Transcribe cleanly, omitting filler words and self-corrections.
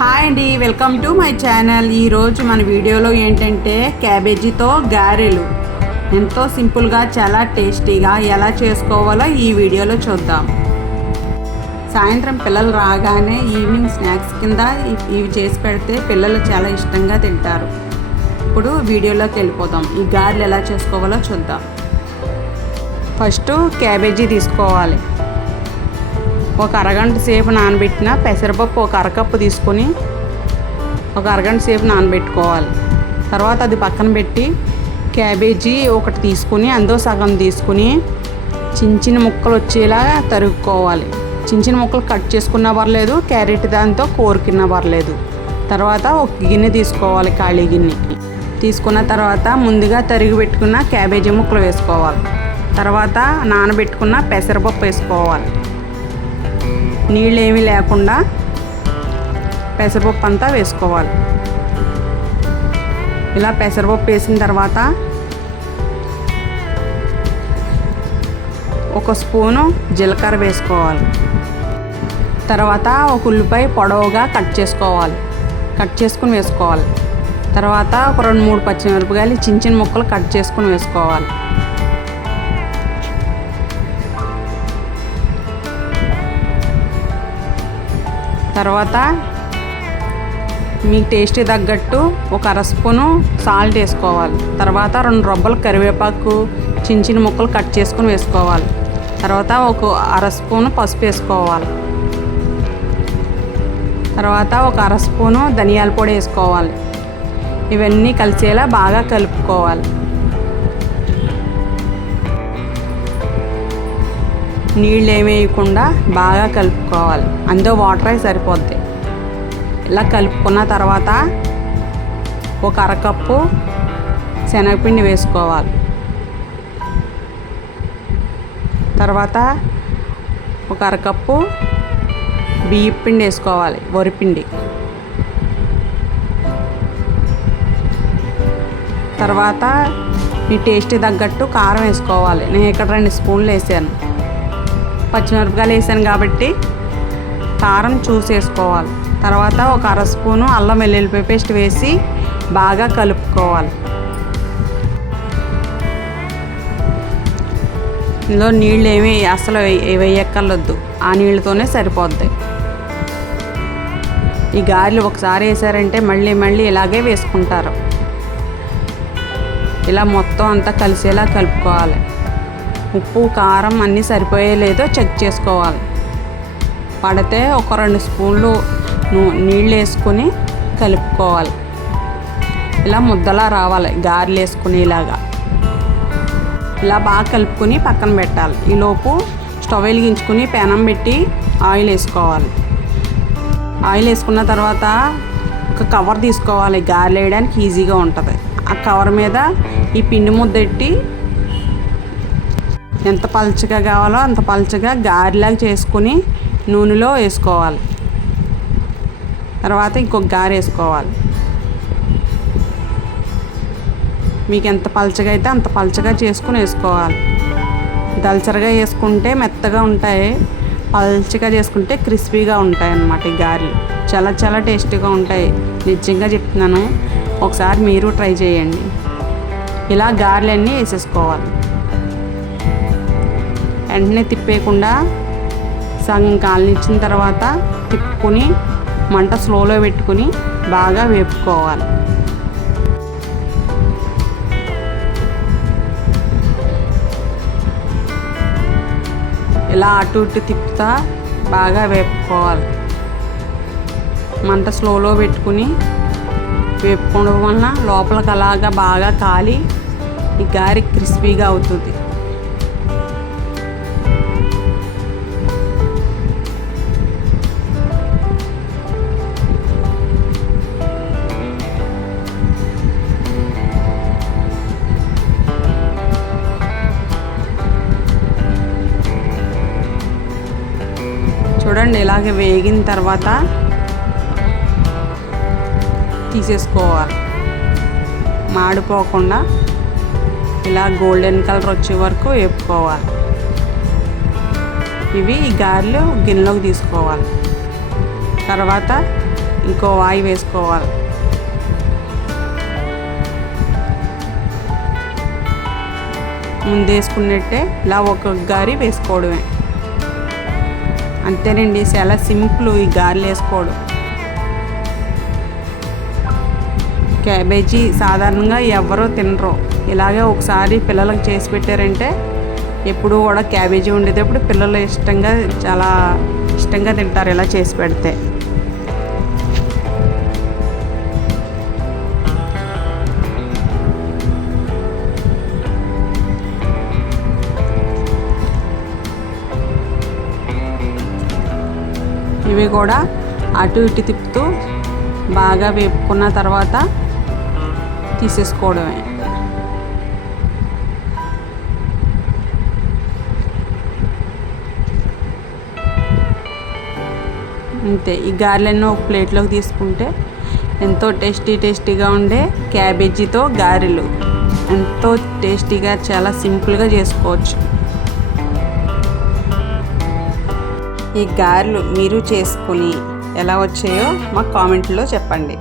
Hi అండి, welcome to my channel. ఈరోజు మన వీడియోలో ఏంటంటే క్యాబేజీతో గారెలు ఎంతో సింపుల్గా చాలా టేస్టీగా ఎలా చేసుకోవాలో ఈ వీడియోలో చూద్దాం. సాయంత్రం పిల్లలు రాగానే ఈవినింగ్ స్నాక్స్ కింద ఇవి చేసి పెడితే పిల్లలు చాలా ఇష్టంగా తింటారు. ఇప్పుడు వీడియోలోకి వెళ్ళిపోదాం. ఈ గారెలు ఎలా చేసుకోవాలో చూద్దాం. ఫస్ట్ క్యాబేజీ తీసుకోవాలి. ఒక అరగంట సేపు నానబెట్టిన పెసరపప్పు ఒక అరకప్పు తీసుకొని ఒక అరగంట సేపు నానబెట్టుకోవాలి. తర్వాత అది పక్కన పెట్టి క్యాబేజీ ఒకటి తీసుకుని అందులో సగం తీసుకుని చిన్న చిన్న ముక్కలు వచ్చేలా తరుక్కోవాలి. చిన్న చిన్న ముక్కలు కట్ చేసుకున్నా పర్లేదు, క్యారెట్ దాంతో కోరుకున్నా పర్లేదు. తర్వాత ఒక గిన్నె తీసుకోవాలి, ఖాళీ గిన్నె తీసుకున్న తర్వాత ముందుగా తరిగి పెట్టుకున్న క్యాబేజీ ముక్కలు వేసుకోవాలి. తర్వాత నానబెట్టుకున్న పెసరపప్పు వేసుకోవాలి. నీళ్ళు ఏమీ లేకుండా పెసరపప్పు అంతా వేసుకోవాలి. ఇలా పెసరపప్పు వేసిన తర్వాత ఒక స్పూను జీలకర్ర వేసుకోవాలి. తర్వాత ఒక ఉల్లిపాయ పొడవుగా కట్ చేసుకుని వేసుకోవాలి. తర్వాత ఒక 2-3 పచ్చిమిరపకాయలు చిన్న చిన్న ముక్కలు కట్ చేసుకుని వేసుకోవాలి. తర్వాత మీ టేస్ట్కి తగ్గట్టు ఒక అర స్పూను సాల్ట్ వేసుకోవాలి. తర్వాత 2 రబ్బలు కరివేపాకు చిన్న చిన్న ముక్కలు కట్ చేసుకుని వేసుకోవాలి. తర్వాత ఒక అర స్పూను పసుపు వేసుకోవాలి. తర్వాత ఒక అర స్పూను ధనియాల పొడి వేసుకోవాలి. ఇవన్నీ కలిసేలా బాగా కలుపుకోవాలి. నీళ్ళు ఏమి వేయకుండా బాగా కలుపుకోవాలి. అందులో వాటర్ అయి సరిపోద్ది. ఇలా కలుపుకున్న తర్వాత ఒక అరకప్పు శనగపిండి వేసుకోవాలి. తర్వాత ఒక అరకప్పు బియ్యం పిండి వేసుకోవాలి, వరిపిండి. తర్వాత మీ టేస్ట్ తగ్గట్టు కారం వేసుకోవాలి. నేను ఇక్కడ 2 స్పూన్లు వేసాను. పచ్చిమిరపకాయలు వేసాను కాబట్టి కారం చూసి వేసుకోవాలి. తర్వాత ఒక అర స్పూను అల్లం వెల్లుల్లిపాయ పేస్ట్ వేసి బాగా కలుపుకోవాలి. ఇందులో నీళ్ళు ఏమీ అసలు వేయక్కర్లొద్దు, ఆ నీళ్ళతోనే సరిపోద్ది. ఈ గారెలు ఒకసారి వేసారంటే మళ్ళీ మళ్ళీ ఇలాగే వేసుకుంటారు. ఇలా మొత్తం అంతా కలిసేలా కలుపుకోవాలి. ఉప్పు కారం అన్నీ సరిపోయే లేదో చెక్ చేసుకోవాలి. పడితే ఒక 2 స్పూన్లు నీళ్ళు వేసుకొని కలుపుకోవాలి. ఇలా ముద్దలా రావాలి గారెలు వేసుకునేలాగా. ఇలా బాగా కలుపుకొని పక్కన పెట్టాలి. ఈలోపు స్టవ్ వెలిగించుకుని పెనం పెట్టి ఆయిల్ వేసుకోవాలి. ఆయిల్ వేసుకున్న తర్వాత ఒక కవర్ తీసుకోవాలి. గారెలు వేయడానికి ఈజీగా ఉంటుంది. ఆ కవర్ మీద ఈ పిండి ముద్ద పెట్టి ఎంత పల్చగా కావాలో అంత పల్చగా గారెలాగా చేసుకుని నూనెలో వేసుకోవాలి. తర్వాత ఇంకొక గారె వేసుకోవాలి. మీకు ఎంత పల్చగా అయితే అంత పల్చగా చేసుకుని వేసుకోవాలి. దల్చరగా వేసుకుంటే మెత్తగా ఉంటాయి, పల్చగా చేసుకుంటే క్రిస్పీగా ఉంటాయి అన్నమాట. ఈ గారెలు చాలా చాలా టేస్టీగా ఉంటాయి, నిజంగా చెప్తున్నాను. ఒకసారి మీరు ట్రై చేయండి. ఇలా గారెలన్నీ వేసేసుకోవాలి. వెంటనే తిప్పేయకుండా సగం కాలనిచ్చిన తర్వాత తిప్పుకొని మంట స్లోలో పెట్టుకుని బాగా వేపుకోవాలి. ఇలా అటు ఇటు తిప్పుతా బాగా వేపుకోవాలి. మంట స్లోలో పెట్టుకుని వేపుకోవడం వలన లోపలికి అలాగా బాగా కాలి ఈ గారె క్రిస్పీగా అవుతుంది. చూడండి, ఇలాగే వేగిన తర్వాత తీసేసుకోవాలి. మాడిపోకుండా ఇలా గోల్డెన్ కలర్ వచ్చే వరకు వేపుకోవాలి. ఇవి ఈ గారెలు గిన్నెలోకి తీసుకోవాలి. తర్వాత ఇంకో వాయి వేసుకోవాలి. ముందు వేసుకున్నట్టే ఇలా ఒక్కొక్క గారి వేసుకోవడమే. అంతేనండి, చాలా సింపుల్ ఈ గారెలు వేసుకోవడం. క్యాబేజీ సాధారణంగా ఎవరో తినరు. ఇలాగే ఒకసారి పిల్లలకు చేసి పెట్టారంటే ఎప్పుడు కూడా క్యాబేజీ ఉండేటప్పుడు పిల్లలు చాలా ఇష్టంగా తింటారు ఇలా చేసి పెడితే. ఇవి కూడా అటు ఇటు తిప్పుతూ బాగా వేపుకున్న తర్వాత తీసేసుకోవడమే. అంతే. ఈ గారెలన్నీ ఒక ప్లేట్లోకి తీసుకుంటే ఎంతో టేస్టీగా ఉండే క్యాబేజీతో గారెలు ఎంతో టేస్టీగా చాలా సింపుల్గా చేసుకోవచ్చు. ఈ గారెలు మీరు చేసుకొని ఎలా వచ్చాయో మాకు కామెంట్లో చెప్పండి.